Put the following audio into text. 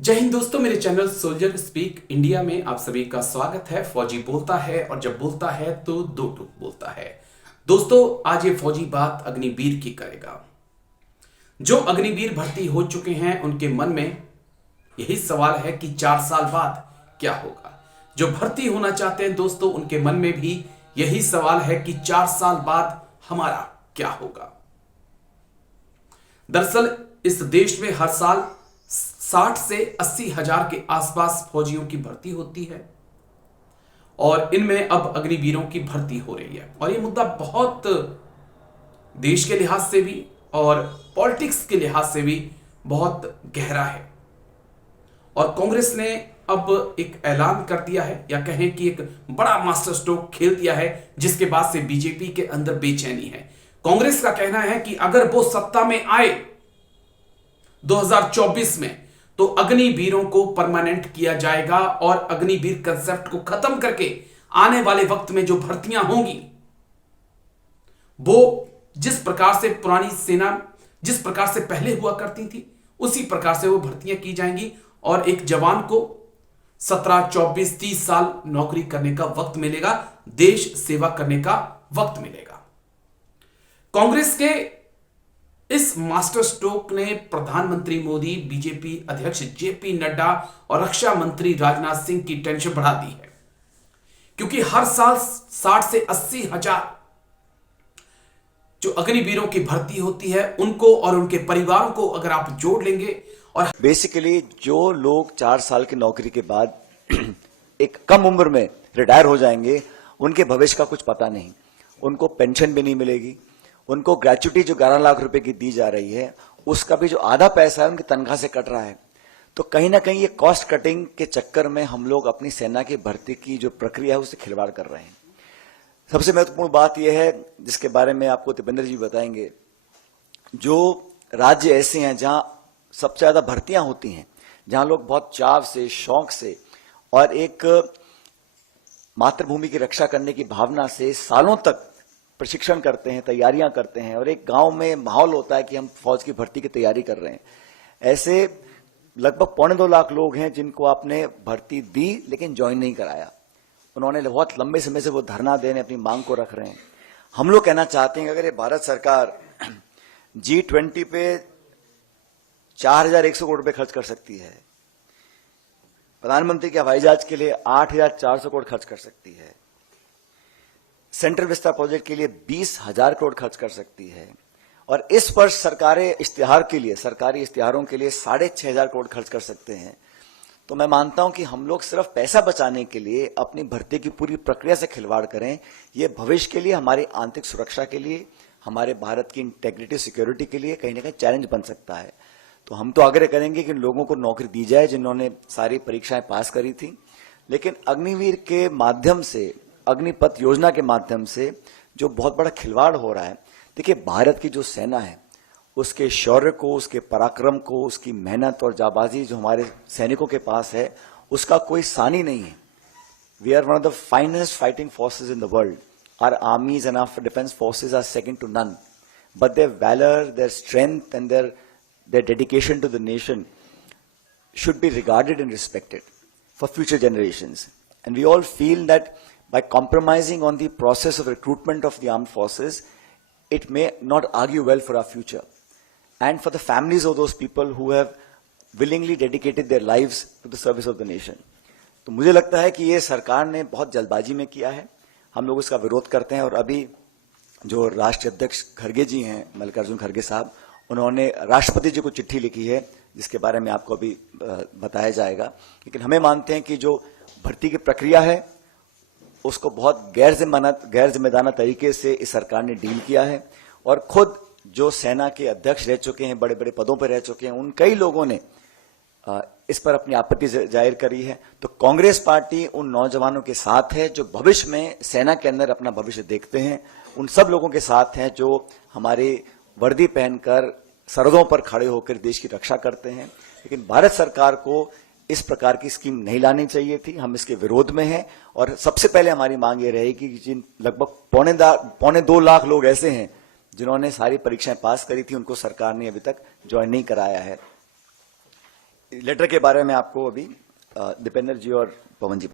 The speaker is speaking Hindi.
जय हिंद दोस्तों, मेरे चैनल सोल्जर स्पीक इंडिया में आप सभी का स्वागत है। फौजी बोलता है और जब बोलता है तो दो टूक बोलता है। दोस्तों, आज ये फौजी बात अग्निवीर की करेगा। जो अग्निवीर भर्ती हो चुके हैं उनके मन में यही सवाल है कि 4 साल बाद क्या होगा। जो भर्ती होना चाहते हैं दोस्तों, उनके मन में भी यही सवाल है कि 4 साल बाद हमारा क्या होगा। दरअसल इस देश में हर साल 60 से 80 हजार के आसपास फौजियों की भर्ती होती है और इनमें अब अग्निवीरों की भर्ती हो रही है। और यह मुद्दा बहुत देश के लिहाज से भी और पॉलिटिक्स के लिहाज से भी बहुत गहरा है। और कांग्रेस ने अब एक ऐलान कर दिया है, या कहें कि एक बड़ा मास्टर स्ट्रोक खेल दिया है, जिसके बाद से बीजेपी के अंदर बेचैनी है। कांग्रेस का कहना है कि अगर वो सत्ता में आए 2024 में तो अग्निवीरों को परमानेंट किया जाएगा और अग्निवीर कंसेप्ट को खत्म करके आने वाले वक्त में जो भर्तियां होंगी वो जिस प्रकार से पुरानी सेना जिस प्रकार से पहले हुआ करती थी उसी प्रकार से वो भर्तियां की जाएंगी और एक जवान को 17, 24, 30 साल नौकरी करने का वक्त मिलेगा, देश सेवा करने का वक्त मिलेगा। कांग्रेस के इस मास्टर स्ट्रोक ने प्रधानमंत्री मोदी, बीजेपी अध्यक्ष जेपी नड्डा और रक्षा मंत्री राजनाथ सिंह की टेंशन बढ़ा दी है, क्योंकि हर साल 60 से 80 हजार जो अग्निवीरों की भर्ती होती है उनको और उनके परिवारों को अगर आप जोड़ लेंगे और बेसिकली जो लोग 4 साल की नौकरी के बाद एक कम उम्र में रिटायर हो जाएंगे, उनके भविष्य का कुछ पता नहीं, उनको पेंशन भी नहीं मिलेगी, उनको ग्रेच्युटी जो 11 लाख रुपए की दी जा रही है उसका भी जो आधा पैसा है उनकी तनख्वाह से कट रहा है। तो कहीं ना कहीं ये कॉस्ट कटिंग के चक्कर में हम लोग अपनी सेना की भर्ती की जो प्रक्रिया है उससे खिलवाड़ कर रहे हैं। सबसे महत्वपूर्ण बात यह है, जिसके बारे में आपको दीपेंद्र जी बताएंगे, जो राज्य ऐसे हैं जहां सबसे ज्यादा भर्तियां होती हैं, जहां लोग बहुत चाव से, शौक से और एक मातृभूमि की रक्षा करने की भावना से सालों तक प्रशिक्षण करते हैं, तैयारियां करते हैं और एक गांव में माहौल होता है कि हम फौज की भर्ती की तैयारी कर रहे हैं। ऐसे लगभग 2.25 लाख लोग हैं जिनको आपने भर्ती दी लेकिन ज्वाइन नहीं कराया। उन्होंने बहुत लंबे समय से वो धरना देने अपनी मांग को रख रहे हैं। हम लोग कहना चाहते हैं कि अगर ये भारत सरकार G20 पे 4100 करोड़ रुपए खर्च कर सकती है, प्रधानमंत्री के हवाई जहाज के लिए 8400 करोड़ खर्च कर सकती है, सेंट्रल विस्तार प्रोजेक्ट के लिए 20,000 करोड़ खर्च कर सकती है और इस वर्ष सरकारी इश्तिहारों के लिए 6,500 करोड़ खर्च कर सकते हैं, तो मैं मानता हूं कि हम लोग सिर्फ पैसा बचाने के लिए अपनी भर्ती की पूरी प्रक्रिया से खिलवाड़ करें। ये भविष्य के लिए, हमारी आंतरिक सुरक्षा के लिए, हमारे भारत की इंटेग्रिटी सिक्योरिटी के लिए कहीं ना कहीं चैलेंज बन सकता है। तो हम तो आग्रह करेंगे कि लोगों को नौकरी दी जाए जिन्होंने सारी परीक्षाएं पास करी थी, लेकिन अग्निवीर के माध्यम से, अग्निपथ योजना के माध्यम से जो बहुत बड़ा खिलवाड़ हो रहा है, देखिए भारत की जो सेना है उसके शौर्य को, उसके पराक्रम को, उसकी मेहनत और जाबाजी जो हमारे सैनिकों के पास है उसका कोई सानी नहीं है। We are one of the finest fighting forces in the world. Our armies and our defence forces are second to none, but their valour, their strength and their dedication to the nation should be regarded and respected for future generations. And we all feel that by compromising on the process of recruitment of the armed forces, it may not argue well for our future and for the families of those people who have willingly dedicated their lives to the service of the nation. तो मुझे लगता है कि ये सरकार ने बहुत जल्दबाजी में किया है, हम लोग इसका विरोध करते हैं। और अभी जो राष्ट्रीय अध्यक्ष खड़गे जी हैं, मल्लिकार्जुन खड़गे साहब, उन्होंने राष्ट्रपति जी को चिट्ठी लिखी है जिसके बारे में आपको अभी बताया जाएगा। लेकिन हमें मानते हैं कि जो भर्ती की प्रक्रिया है उसको बहुत गैर जिम्मेदाराना तरीके से इस सरकार ने डील किया है और खुद जो सेना के अध्यक्ष रह चुके हैं, बड़े बड़े पदों पर रह चुके हैं, उन कई लोगों ने इस पर अपनी आपत्ति जाहिर करी है। तो कांग्रेस पार्टी उन नौजवानों के साथ है जो भविष्य में सेना के अंदर अपना भविष्य देखते हैं, उन सब लोगों के साथ हैं जो हमारे वर्दी पहनकर सरहदों पर खड़े होकर देश की रक्षा करते हैं। लेकिन भारत सरकार को इस प्रकार की स्कीम नहीं लानी चाहिए थी, हम इसके विरोध में हैं। और सबसे पहले हमारी मांग ये रहेगी कि जिन लगभग 2.25 लाख लोग ऐसे हैं जिन्होंने सारी परीक्षाएं पास करी थी, उनको सरकार ने अभी तक ज्वाइन नहीं कराया है। लेटर के बारे में आपको अभी दीपेंद्र जी और पवन जी